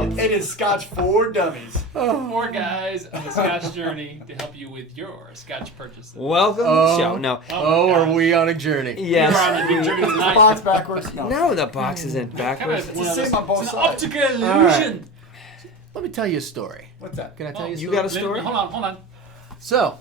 It is Scotch for Dummies. Four guys on the Scotch journey to help you with your Scotch purchases. Welcome to the show. No. Are we on a journey? Yes. We're on a big journey Is the tonight. box backwards? No, the box isn't backwards. It's the same on both It's an sides. optical illusion. All right. Let me tell you a story. What's that? Can I tell you a You story? got a story? Hold on. So,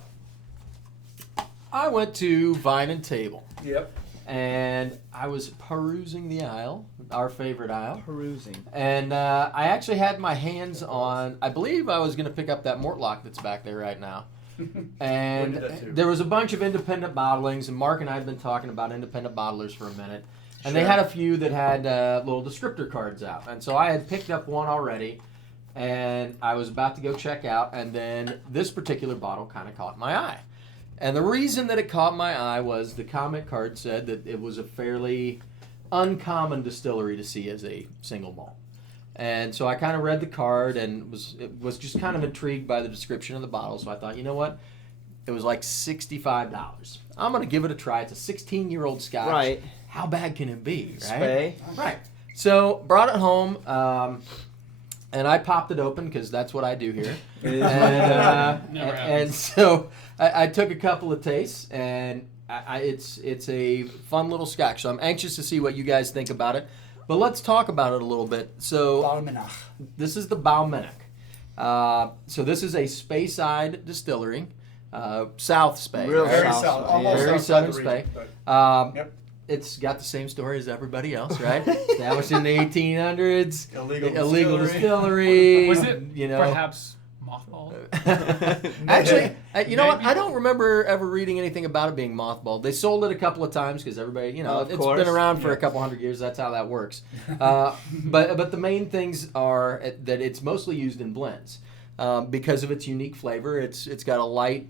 I went to Vine and Table, Yep. and I was perusing the aisle, our favorite aisle. Perusing. And I actually had my hands on, I believe I was going to pick up that Mortlock that's back there right now. And We did that too. there was a bunch of independent bottlings, and Mark and I had been talking about independent bottlers for a minute. And they Sure. had a few that had little descriptor cards out. And so I had picked up one already, and I was about to go check out, and then this particular bottle kind of caught my eye. And the reason that it caught my eye was the comment card said that it was a fairly uncommon distillery to see as a single malt. And so I kind of read the card and was just kind of intrigued by the description of the bottle. So I thought, you know what? It was like $65. I'm going to give it a try. It's a 16-year-old Scotch. Right. How bad can it be, right? Spey. Right. So brought it home, and I popped it open because that's what I do here. It is. And, Never and happens. so I took a couple of tastes, and it's a fun little Scotch. So I'm anxious to see what you guys think about it. But let's talk about it a little bit. So Balmenach. this is the Balmenach. So this is a Speyside distillery, South Spey. Real right? Very South south. Spey. Almost Very outside southern the region, Spey. but Yep. It's got the same story as everybody else, right? Established in the 1800s. Illegal distillery. Was it you know? perhaps mothballed? Actually, you know what? Maybe. I don't remember ever reading anything about it being mothballed. They sold it a couple of times because everybody, you know, Of it's course. been around for Yeah. a couple hundred years. That's how that works. But the main things are that it's mostly used in blends. Because of its unique flavor, it's got a light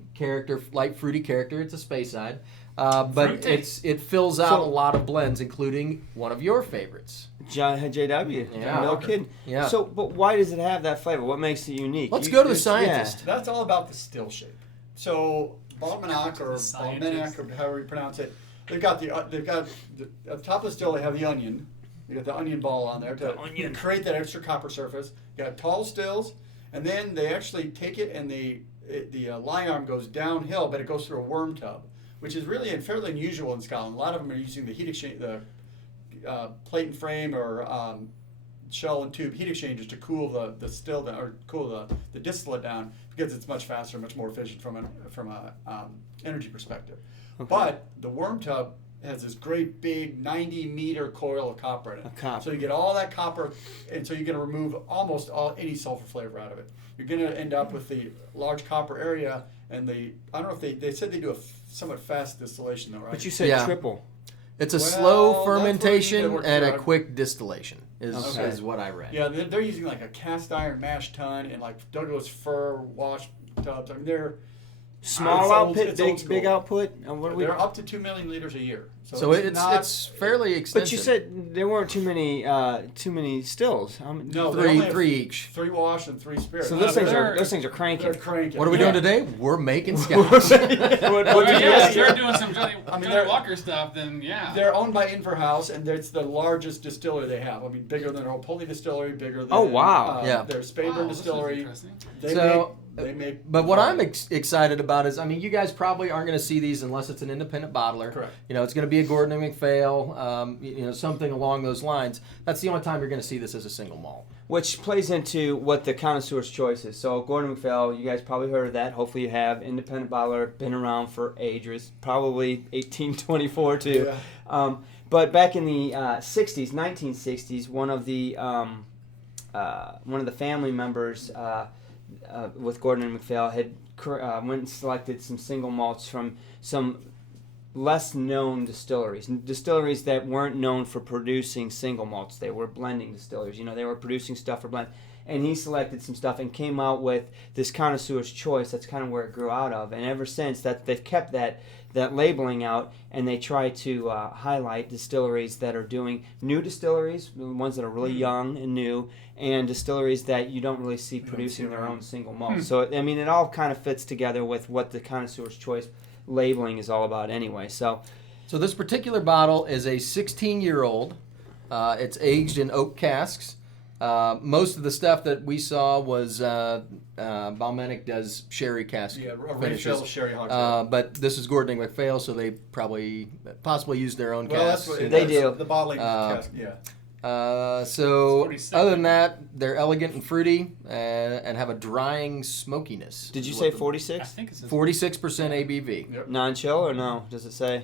fruity character. It's a Speyside, but Fruity. it fills out So- a lot of blends, including one of your favorites. JW. Yeah. No kidding. Yeah. So, but why does it have that flavor? What makes it unique? Let's go to the it's- scientist. That's all about the still shape. So Balmenach or The scientist. Balmenach or however you pronounce it, they've got at the top of the still they have the onion. You got the onion ball on there to create that extra copper surface. You got tall stills, and then they actually take it and the lie arm goes downhill, but it goes through a worm tub, which is really fairly unusual in Scotland. A lot of them are using the heat exchange, the plate and frame or shell and tube heat exchangers to cool the still down or cool the distillate down because it's much faster, much more efficient from a energy perspective. Okay. But the worm tub has this great big 90-meter coil of copper in it. Of copper. So you get all that copper, and so you're going to remove almost any sulfur flavor out of it. You're going to end up with the large copper area and I don't know if they said they do a somewhat fast distillation though, right? But you said Yeah. triple. It's a Well, slow that's where you need to fermentation work and a through. quick distillation is Okay. what I read. Yeah, they're using like a cast iron mash tun and like Douglas fir wash tubs. I mean, they're Small It's old- output, it's old big school. output. And what do we? they're up to 2 million liters a year. So it's fairly extensive. But you said there weren't too many stills. no, they only have three each. 3 wash and 3 spirit. So those things they're- are They're cranking. cranking. What are we Yeah. doing today? We're making scotch. What Well, did you yeah, ask? if you're doing some Johnny they're- Walker stuff, then yeah. They're owned by Inverhouse, and it's the largest distillery they have. I mean, bigger than their Opoli distillery, bigger than Oh, wow. Yeah. their Speyburn Wow, this is distillery. interesting. They make. But what I'm excited about is, I mean, you guys probably aren't going to see these unless it's an independent bottler. Correct. You know, it's going to be a Gordon and Macphail, you know, something along those lines. That's the only time you're going to see this as a single malt. Which plays into what the connoisseur's choice is. So Gordon Macphail, you guys probably heard of that. Hopefully you have. Independent bottler, been around for ages, probably 1824 too. Yeah. But back in the 60s, 1960s, one of the family members with Gordon and Macphail had went and selected some single malts from some less known distilleries that weren't known for producing single malts. They were blending distilleries. You know, they were producing stuff for blend. And he selected some stuff and came out with this connoisseur's choice. That's kind of where it grew out of. And ever since that, they've kept that labeling out, and they try to highlight distilleries that are doing new distilleries, the ones that are really young and new, and distilleries that you don't really see producing their own single malt. So I mean, it all kind of fits together with what the connoisseur's choice labeling is all about anyway. So this particular bottle is a 16-year-old. It's aged in oak casks. Most of the stuff that we saw was Balmenach does sherry cask finishes. Refill sherry hogshead. But this is Gordon and Macphail, so they possibly use their own Well, casks. that's what They do. The bottling cask, yeah. So 46. other than that, they're elegant and fruity and have a drying smokiness. Did you What say the- I 46? think it's 46% ABV. Yep. Non-chill or no? Does it say?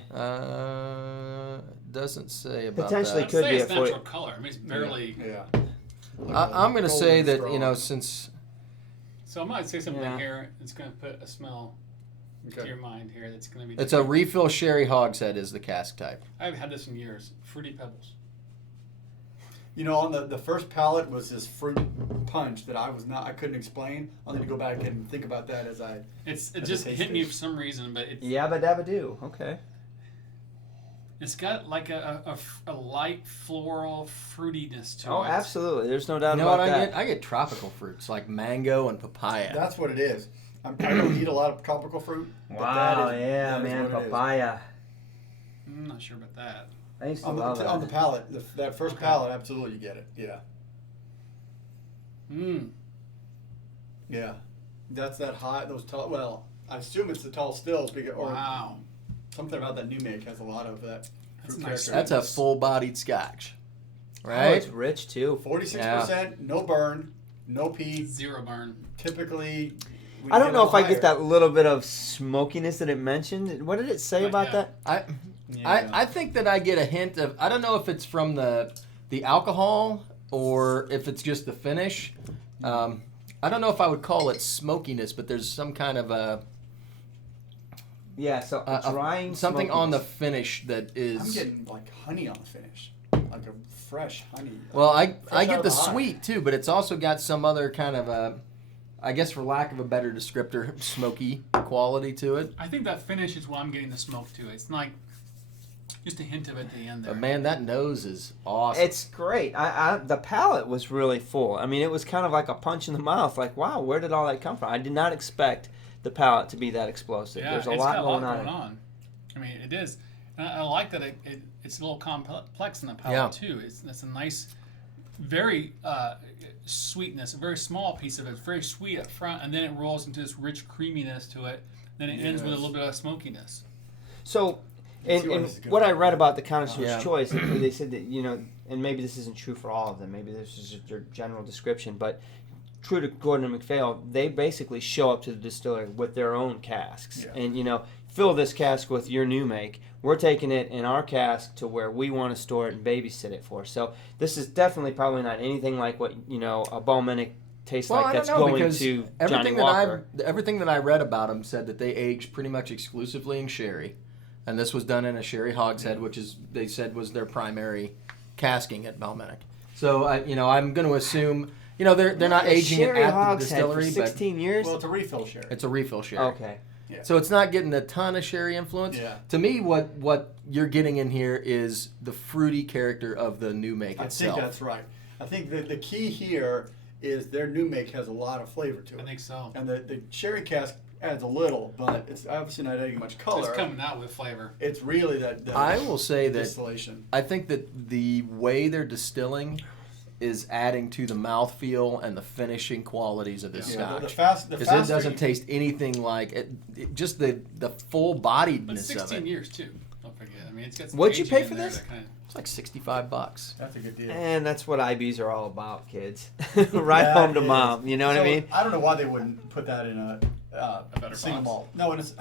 Doesn't say about Potentially that. could say be it's a 40. natural color. I mean, it's barely. Yeah. I'm going to say Golden that, straw. since So I might say something Yeah. here. It's going to put a smell to Okay. your mind here. That's going to be. it's a refill sherry hogshead is the cask type. I've had this in years. Fruity Pebbles. On the first palate was this fruit punch that I couldn't explain. I'll need to go back and think about that as I. It That's a just taste hit me taste. for some reason, but Yabba dabba do. Okay. it's got like a light floral fruitiness to Oh, it. absolutely. There's no You doubt know what about I that. get? I get tropical fruits like mango and papaya. That's what it is. I don't eat a lot of tropical fruit. But Wow, that is, yeah, that is man, what it is. papaya. I'm not sure about that. I used to On love the that. palate, that first Okay. palate, absolutely you get it. Yeah. Mm. Yeah. That's that high, those tall, well, I assume it's the tall stills, or Wow. something about that new make has a lot of that That's fruit nice. character. That's a full-bodied scotch, Oh, right? it's rich too. 46%, no burn, no peat. Zero burn. Typically, when I you don't know if I higher- get that little bit of smokiness that it mentioned. What did it say Right, about yeah. that? I think that I get a hint of, I don't know if it's from the alcohol or if it's just the finish. I don't know if I would call it smokiness, but there's some kind of a Yeah, so drying something on the smokiness. finish that I'm is. getting like honey on the finish, like a fresh honey. Well, I Fresh out get of the the hive. sweet too, but it's also got some other kind of a, I guess for lack of a better descriptor, smoky quality to it. I think that finish is what I'm getting the smoke to. It's like just a hint of it at the end there. But man, that nose is awesome. It's great. The palate was really full. I mean, it was kind of like a punch in the mouth. Like, wow, where did all that come from? I did not expect the palate to be that explosive. Yeah, There's a it's lot got going a lot on. going on. I mean, it is. And I like that it's a little complex in the palate too. It's a nice, very sweetness, a very small piece of it. It's very sweet up front, and then it rolls into this rich creaminess to it. Then it ends with a Yes. little bit of smokiness. So, Let's see where and this is going. what I read about the connoisseur's Yeah. choice, they said that, and maybe this isn't true for all of them. Maybe this is just their general description, but true to Gordon and Macphail, they basically show up to the distillery with their own casks. Yeah. And, fill this cask with your new make. We're taking it in our cask to where we want to store it and babysit it for. So this is definitely probably not anything like what, a Balmenach tastes like that's going to Johnny Walker. Everything that I read about them said that they aged pretty much exclusively in sherry, and this was done in a sherry hogshead, which is they said was their primary casking at Balmenach. So I'm going to assume they're not aging it Sherry at the hogshead distillery, for 16 years? Well, it's a refill sherry. but it's a refill sherry. Okay. Yeah. So it's not getting a ton of sherry influence. Yeah. To me, what you're getting in here is the fruity character of the new make I itself. think that's right. I think the key here is their new make has a lot of flavor to it. I think so. And the sherry cask adds a little, but it's obviously not adding much color. It's coming out with flavor. It's really that I will say that distillation. I think that the way they're distilling is adding to the mouthfeel and the finishing qualities of this Yeah, the scotch. the Because faster it doesn't you- taste anything like it. Just the full-bodiedness But of 16 it. years too. Don't forget. I mean, it's got some What'd you aging pay in for there this? that kinda- It's like $65. That's a good deal. And that's what IBs are all about, kids. Right That home to is- mom. You know what I So, mean? I don't know why they wouldn't put that in a better single box. malt. No, it's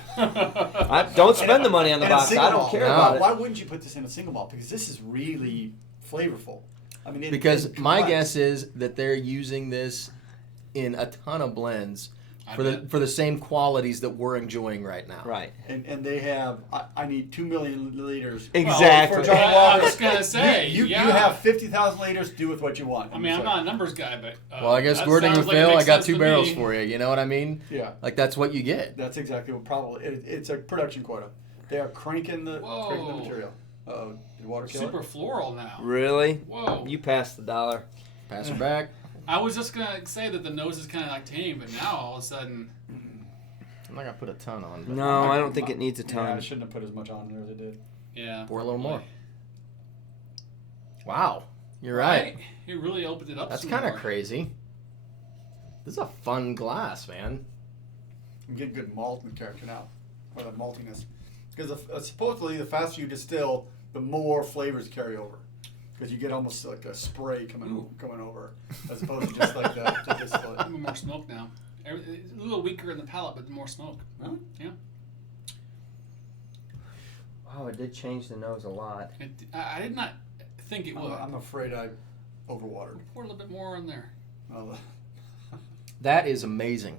Don't spend the money on the in a box. single I don't malt. care No. about it. Why wouldn't you put this in a single malt? Because this is really flavorful. I mean, Because it my combines. guess is that they're using this in a ton of blends I for the bet. for the same qualities that we're enjoying right now. Right. And they have. I need 2 million liters. Exactly. For Johnny I Walker. was gonna say, you yeah. have 50,000 liters. Do with what you want. I mean, I'm not a numbers guy, but Well, I guess that Gordon sounds like it Macphail, I makes got sense 2 to barrels me. for you. You know what I mean? Yeah, Like that's what you get. that's exactly what probably. It's a production quota. They are cranking the Whoa. material. Uh-oh, did water kill Super it? floral now. Really? Whoa. You passed the dollar. Pass her back. I was just gonna say that the nose is kind of like tame, but now all of a sudden, I'm not gonna put a ton on, but No, I don't think it needs a Yeah, I ton. shouldn't have put as much on there as I did. yeah. pour a little more. Wow. You're right. It really opened it up. That's some kind of more. crazy. This is a fun glass, man. You get good malt in the character now, or the maltiness. Because supposedly the faster you distill, the more flavors carry over. Because you get almost like a spray coming over, as opposed to just like the distillate. A little more smoke now. A little weaker in the palate, but more smoke. Really? Yeah. Oh, it did change the nose a lot. I did not think it would. I'm afraid I overwatered. Pour a little bit more in there. Well, That is amazing.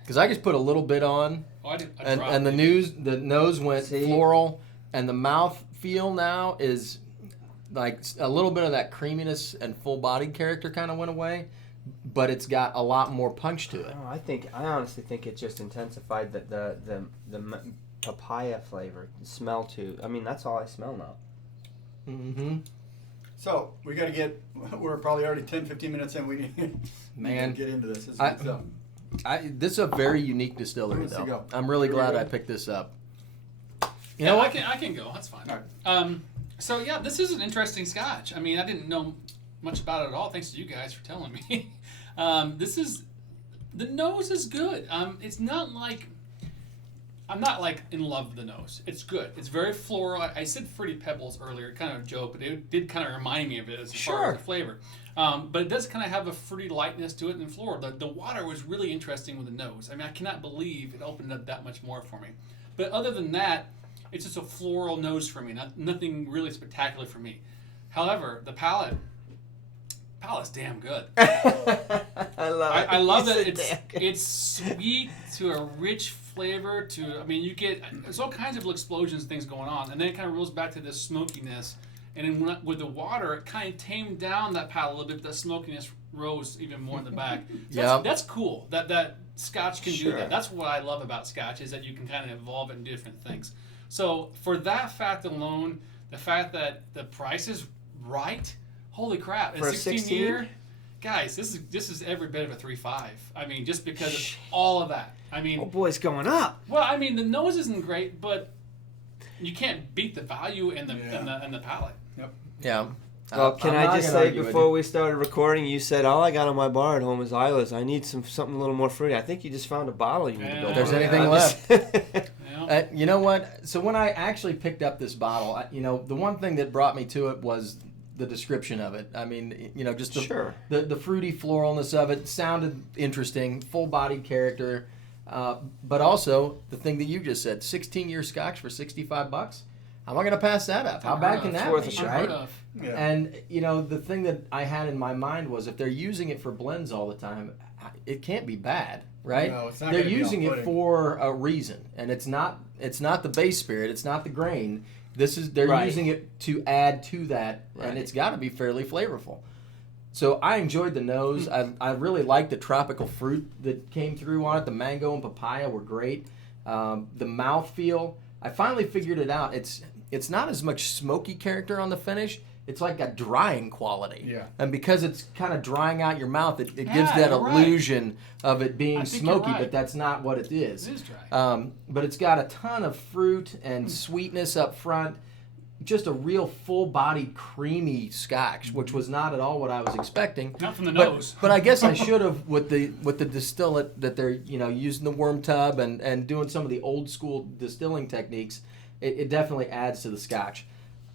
Because I just put a little bit on, Oh, I dropped and the nose went See? floral, and the mouth feel now is like a little bit of that creaminess and full-bodied character kind of went away, but it's got a lot more punch to it. Oh, I honestly think it just intensified the papaya flavor, the smell too. I mean, that's all I smell now. Mm-hmm. so we got to get. We're probably already 10, 15 minutes in. We need Man. to get into this. This is a very unique distillery, Who wants to though. go? I'm really Here we glad go. I picked this up. You know what? I can go. That's fine. All right. So yeah, this is an interesting Scotch. I mean, I didn't know much about it at all. Thanks to you guys for telling me. The nose is good. It's not like I'm not like in love with the nose. It's good. It's very floral. I said fruity pebbles earlier, kind of a joke, but it did kind of remind me of it as far as the flavor. But it does kind of have a fruity lightness to it and floral. The water was really interesting with the nose. I mean, I cannot believe it opened up that much more for me. But other than that, it's just a floral nose for me. Nothing really spectacular for me. However, the palate's damn good. I love it. I love You that said it's sweet to a rich flavor I mean, you get, there's all kinds of explosions, things going on, and then it kind of rolls back to this smokiness. And then with the water, it kind of tamed down that palate a little bit, but the smokiness rose even more in the back. So that's cool. That Scotch can do that. That's what I love about Scotch, is that you can kind of evolve it and do different things. So for that fact alone, the fact that the price is right, holy crap! For a 16 year, guys, this is every bit of a 3.5. I mean, just because of all of that. I mean, Oh boy, it's going up. well, I mean, the nose isn't great, but you can't beat the value and the palate. Yep. Yeah. Well, can I'm I not just gonna say, argue with before you. we started recording, you said, all I got on my bar at home is Isla's. I need something a little more fruity. I think you just found a bottle you need to go If there's for. anything I'm left. Yeah. You know what? So when I actually picked up this bottle, the one thing that brought me to it was the description of it. I mean, just the fruity floralness of it sounded interesting, full-bodied character, but also the thing that you just said, 16-year Scotch for $65. How am I going to pass that up? How bad can that worth be, a shot. right? Unheard of. Yeah. And the thing that I had in my mind was, if they're using it for blends all the time, it can't be bad, right? No, it's not They're gonna be using it off-putting. for a reason, and it's not the base spirit, it's not the grain. They're Right. using it to add to that, and Right. it's got to be fairly flavorful. So I enjoyed the nose. I really liked the tropical fruit that came through on it. The mango and papaya were great. The mouthfeel, I finally figured it out. It's not as much smoky character on the finish. It's like a drying quality. Yeah. And because it's kind of drying out your mouth, it gives Yeah, that you're right. illusion of it being I think you're smoky, right. but that's not what it is. It is dry. But it's got a ton of fruit and sweetness up front. Just a real full-bodied, creamy Scotch, which was not at all what I was expecting. Not from the But, nose. but I guess I should have with the distillate that they're using the worm tub and doing some of the old school distilling techniques. It definitely adds to the Scotch.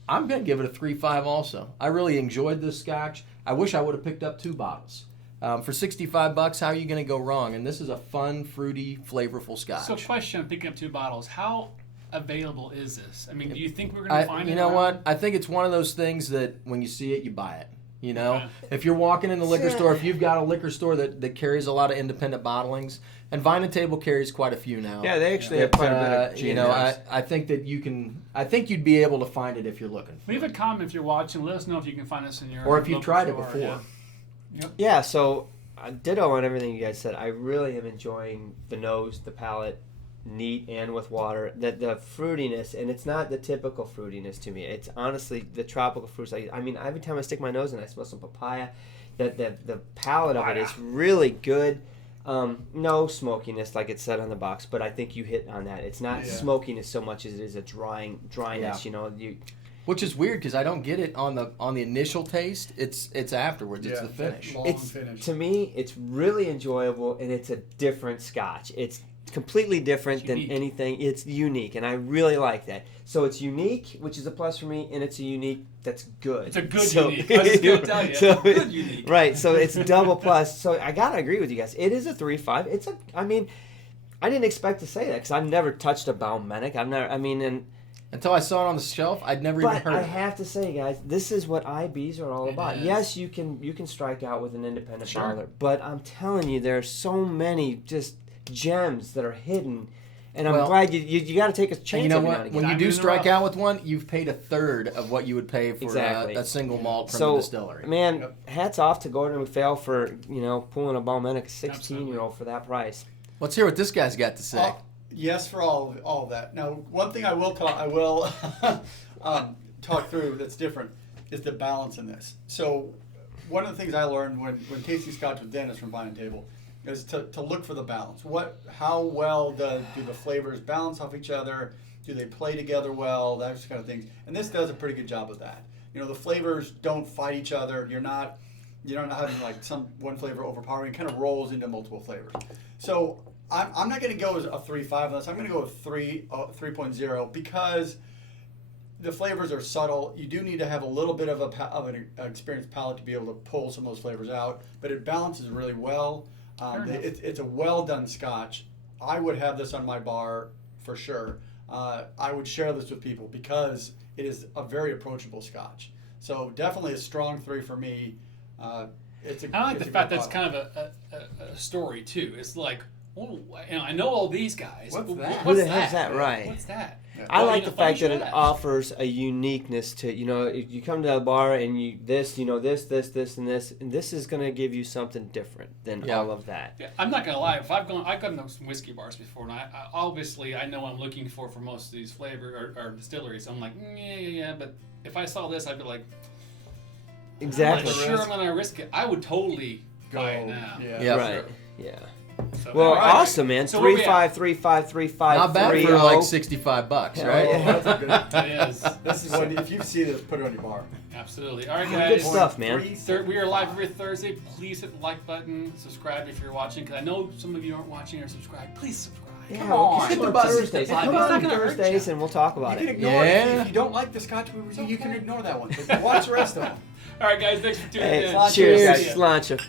I'm gonna give it a 3.5 also. I really enjoyed this Scotch. I wish I would have picked up 2 bottles. For $65, how are you gonna go wrong? And this is a fun, fruity, flavorful Scotch. So, question: picking up 2 bottles. How available is this? I mean, do you think we're going to find it? You know around? what? I think it's one of those things that when you see it, you buy it. Okay. If you're walking in the liquor store, if you've got a liquor store that carries a lot of independent bottlings, and Vine and Table carries quite a few now. Yeah, they actually have quite a bit of I think that you can. I think you'd be able to find it if you're looking. Leave a comment if you're watching. Let us know if you can find us in your Or if you've local tried it store, before. yeah. Yeah, so ditto on everything you guys said. I really am enjoying the nose, the palate, neat and with water. The fruitiness, and it's not the typical fruitiness to me. It's honestly the tropical fruits. I mean, every time I stick my nose in, I smell some papaya. The palate of it is really good. No smokiness like it said on the box, but I think you hit on that. It's not smokiness so much as it is a dryness. Yeah. Which is weird because I don't get it on the initial taste. It's afterwards. It's the finish. Finish. To me, it's really enjoyable, and it's a different Scotch. It's completely different than anything. It's unique, and I really like that. So it's unique, which is a plus for me, and it's a unique that's good. It's a good unique. I was just going to tell you. So, It's a good unique. Right, so it's double plus. So I got to agree with you guys. It is a 3.5. I mean, I didn't expect to say that because I've never touched a Balmenach. Until I saw it on the shelf, I'd never even heard But I of it. have to say, guys, this is what IBs are all about. is. Yes, you can strike out with an independent Sure. bottler, but I'm telling you, there are so many just gems that are hidden, and I'm glad you got to take a chance. And you know every now what? and When again. you do Diamond in the strike rough. out with one, you've paid a third of what you would pay for Exactly. a single malt from So, the distillery. man, Yep. hats off to Gordon Macphail for pulling a Balmenach 16-year-old for that price. Let's hear what this guy's got to say. Yes, for all of that. Now, one thing I will talk through that's different is the balance in this. So, one of the things I learned when tasting Scotch with Dennis from Vine and Table is to look for the balance. How well do the flavors balance off each other? Do they play together well? Those kind of things. And this does a pretty good job of that. The flavors don't fight each other. You're not having like one flavor overpowering. It kind of rolls into multiple flavors. So I'm not going to go as a 3.5 on this. I'm going to go with 3.0 because the flavors are subtle. You do need to have a little bit of an experienced palate to be able to pull some of those flavors out, but it balances really well. It's a well done Scotch. I would have this on my bar for sure. I would share this with people because it is a very approachable Scotch. So definitely a strong 3 for me. I like the fact that it's kind of a story too. It's like, I know all these guys. What's that? Who the heck's that? Right. What's that? I like the fact that you it that. offers a uniqueness to if you come to a bar and this, and this is going to give you something different than all of that. Yeah, I'm not gonna lie. I've gone to some whiskey bars before, and I obviously I know what I'm looking for most of these flavor or distilleries. I'm like, yeah. But if I saw this, I'd be like, Exactly. I'm not sure I'm gonna risk it. I would totally Go. buy it now. Yeah. Right. Yeah. So, Well, all right. awesome, man. So where we 3.5, at? 3.5, 3.5, Not bad 3.0. for like $65, Yeah. right? Oh, that's a good. It is. This is one. If you see this, put it on your bar. Absolutely. All right, Good guys. stuff, man. We are live every Thursday. Please hit the like button, subscribe if you're watching, because I know some of you aren't watching or subscribe. Please subscribe. Yeah, Come we'll on. keep it on buzz. Thursdays. It's Come not on gonna hurt Thursdays you. and we'll talk You about can it. ignore it. Yeah. If you don't like the Scotch we review, you can ignore that one. But watch the rest of them. All right, guys. Thanks for tuning Hey, in. Launch cheers, it. See ya. Slancha.